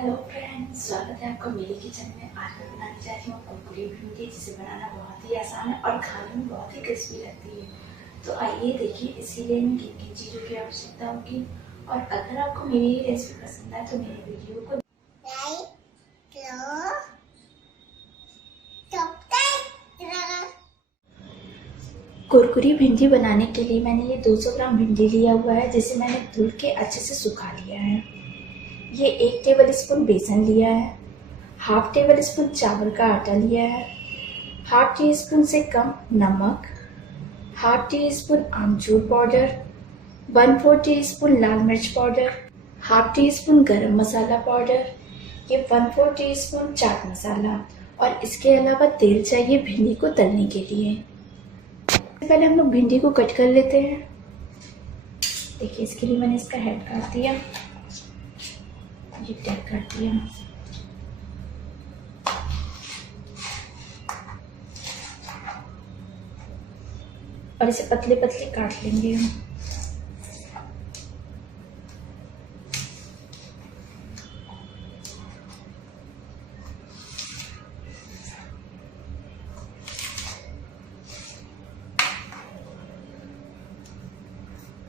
Hello friends, स्वागत है आपका मेरे किचन में। आज मैं बनाने जा रही हूँ कुरकुरी भिंडी, जिसे बनाना बहुत ही आसान है और खाने में बहुत ही क्रिस्पी लगती है। तो आइए देखिए इसके लिए हमें किन किन चीज़ों की आवश्यकता होगी। और अगर आपको मेरी ये रेसिपी पसंद आए तो मेरे वीडियो को कुरकुरी भिंडी बनाने के लिए मैंने ये 200 ग्राम भिंडी लिया हुआ है, जिसे मैंने धुल के अच्छे से सुखा लिया है। ये 1 टेबल स्पून बेसन लिया है, हाफ टेबल स्पून चावल का आटा लिया है, हाफ टी स्पून से कम नमक, हाफ टी स्पून आमचूर पाउडर, 1/4 टी स्पून लाल मिर्च पाउडर, हाफ टी स्पून गरम मसाला पाउडर, ये 1/4 टी स्पून चाट मसाला। और इसके अलावा तेल चाहिए भिंडी को तलने के लिए। पहले हम लोग भिंडी को कट कर लेते हैं। देखिए इसके लिए मैंने इसका हेड काट दिया, ये टैग काट दिया। और इसे पतले पतले काट लेंगे हम।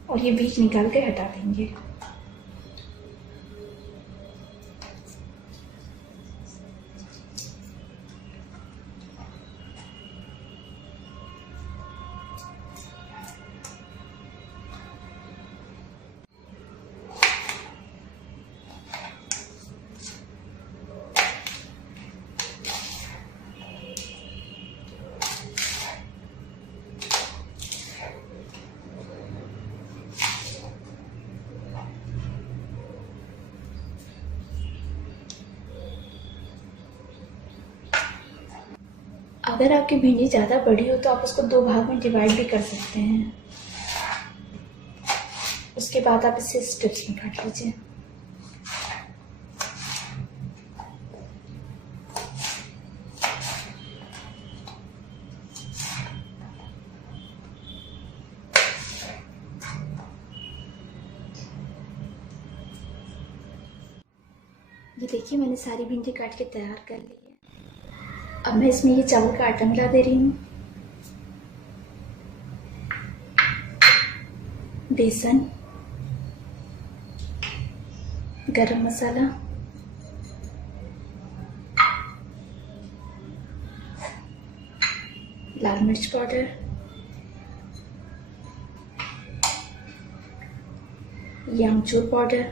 और ये बीज निकाल के हटा देंगे। अगर आपकी भिंडी ज़्यादा बड़ी हो तो आप उसको 2 भाग में डिवाइड भी कर सकते हैं। उसके बाद आप इसे स्ट्रिप्स में काट लीजिए। ये देखिए मैंने सारी भिंडी काट के तैयार कर ली है। अब मैं इसमें ये चावल का आटा मिला दे रही हूँ, बेसन, गरम मसाला, लाल मिर्च पाउडर, ये आमचूर पाउडर।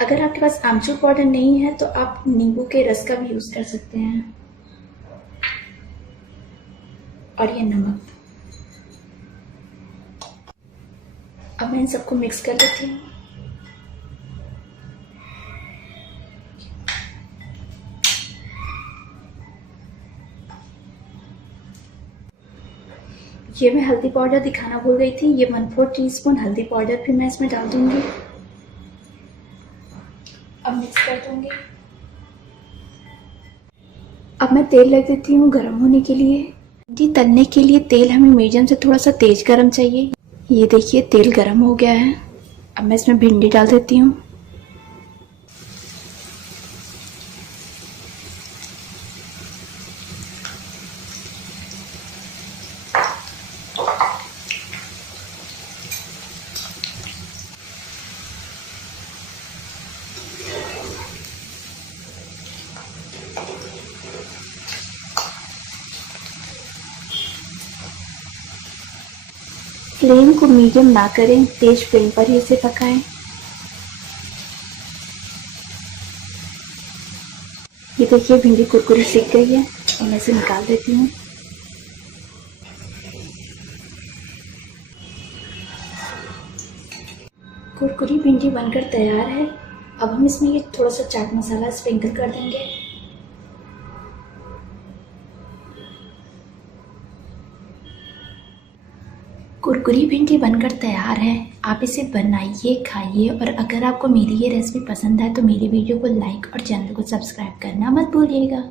अगर आपके पास आमचूर पाउडर नहीं है तो आप नींबू के रस का भी यूज कर सकते हैं। और ये नमक। अब मैं इन सबको मिक्स कर लेती हूँ। ये मैं हल्दी पाउडर दिखाना भूल गई थी, ये 1/4 टीस्पून हल्दी पाउडर भी मैं इसमें डाल दूंगी। अब मिक्स कर दूंगी। अब मैं तेल रख देती हूँ गरम होने के लिए। भिंडी तलने के लिए तेल हमें मीडियम से थोड़ा सा तेज गरम चाहिए। ये देखिए तेल गरम हो गया है। अब मैं इसमें भिंडी डाल देती हूँ। फ्लेम को मीडियम ना करें, तेज फ्लेम पर ही इसे पकाएं। ये देखिए भिंडी कुरकुरी सिक गई है और मैं इसे निकाल देती हूँ। कुरकुरी भिंडी बनकर तैयार है। अब हम इसमें ये थोड़ा सा चाट मसाला स्प्रिंकल कर देंगे। कुरकुरी भिंडी बनकर तैयार है। आप इसे बनाइए, खाइए। और अगर आपको मेरी ये रेसिपी पसंद है तो मेरे वीडियो को लाइक और चैनल को सब्सक्राइब करना मत भूलिएगा।